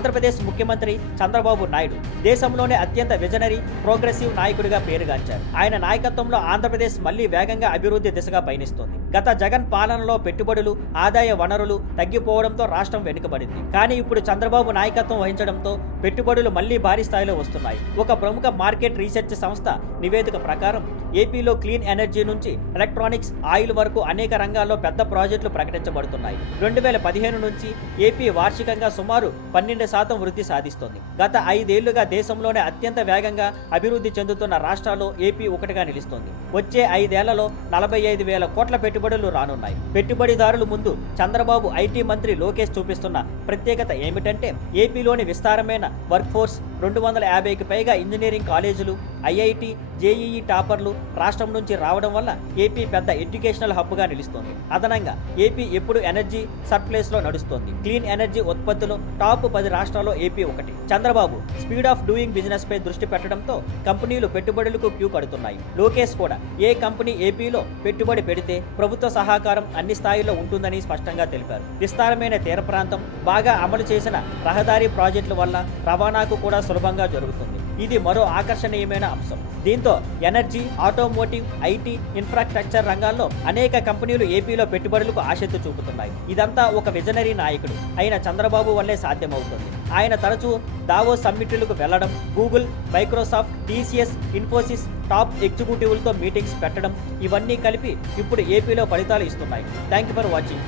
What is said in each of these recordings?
ఆంధ్రప్రదేశ్ ముఖ్యమంత్రి చంద్రబాబు నాయుడు దేశంలోనే అత్యంత విజనరీ ప్రోగ్రెసివ్ నాయకుడిగా పేరుగాంచారు. ఆయన నాయకత్వంలో ఆంధ్రప్రదేశ్ మళ్లీ వేగంగా అభివృద్ధి దిశగా పయనిస్తోంది. గత జగన్ పాలనలో పెట్టుబడులు, ఆదాయ వనరులు తగ్గిపోవడంతో రాష్ట్రం వెనుకబడింది. కానీ ఇప్పుడు చంద్రబాబు నాయకత్వం వహించడంతో పెట్టుబడులు మళ్లీ భారీ స్థాయిలో వస్తున్నాయి. ఒక ప్రముఖ మార్కెట్ రీసెర్చ్ సంస్థ నివేదిక ప్రకారం ఏపీలో క్లీన్ ఎనర్జీ నుంచి ఎలక్ట్రానిక్స్, ఆయిల్ వరకు అనేక రంగాల్లో పెద్ద ప్రాజెక్టులు ప్రకటించబడుతున్నాయి. 2015 నుంచి ఏపీ వార్షికంగా సుమారు 12% వృద్ధి సాధిస్తోంది. గత 5 ఏళ్లుగా దేశంలోనే అత్యంత వేగంగా అభివృద్ధి చెందుతున్న రాష్ట్రాల్లో ఏపీ ఒకటిగా నిలుస్తోంది. వచ్చే 5 ఏళ్లలో 45,000 కోట్ల పెట్టుబడులు రానున్నాయి. పెట్టుబడిదారుల ముందు చంద్రబాబు ఐటీ మంత్రి లోకేష్ చూపిస్తున్న ప్రత్యేకత ఏమిటంటే ఏపీలోని విస్తారమైన వర్క్ ఫోర్స్, 250కి పైగా ఇంజనీరింగ్ కాలేజీలు, ఐఐటి, జేఈఈ టాపర్లు రాష్ట్రం నుంచి రావడం వల్ల ఏపీ పెద్ద ఎడ్యుకేషనల్ హబ్గా నిలుస్తోంది. అదనంగా ఏపీ ఎప్పుడు ఎనర్జీ సర్ప్లస్ లో నడుస్తోంది. క్లీన్ ఎనర్జీ ఉత్పత్తిలో టాప్ 10 రాష్ట్రాల్లో ఏపీ ఒకటి. Chandrababu speed of doing business పై దృష్టి పెట్టడంతో కంపెనీలు పెట్టుబడులకు క్యూ కడుతున్నాయి. లోకేష్ కూడా ఏ కంపెనీ ఏపీలో పెట్టుబడి పెడితే ప్రభుత్వ సహకారం అన్ని స్థాయిల్లో ఉంటుందని స్పష్టంగా తెలిపారు. విస్తారమైన తీర ప్రాంతం, బాగా అమలు చేసిన రహదారి ప్రాజెక్టుల వల్ల రవాణాకు కూడా సులభంగా జరుగుతుంది. ఇది మరో ఆకర్షణీయమైన అంశం. దీంతో ఎనర్జీ, ఆటోమోటివ్, ఐటీ, ఇన్ఫ్రాస్ట్రక్చర్ రంగాల్లో అనేక కంపెనీలు ఏపీలో పెట్టుబడులకు ఆసక్తి చూపుతున్నాయి. ఇదంతా ఒక విజనరీ నాయకుడు అయిన చంద్రబాబు వల్లే సాధ్యమవుతుంది. ఆయన తరచూ దావోస్ సమ్మిట్లకు వెళ్లడం, Google, Microsoft, TCS, Infosys top ఎగ్జిక్యూటివ్లతో మీటింగ్స్ పెట్టడం, ఇవన్నీ కలిపి ఇప్పుడు ఏపీలో ఫలితాలు ఇస్తున్నాయి. Thank you for watching.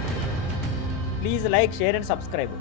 Please like, share and subscribe.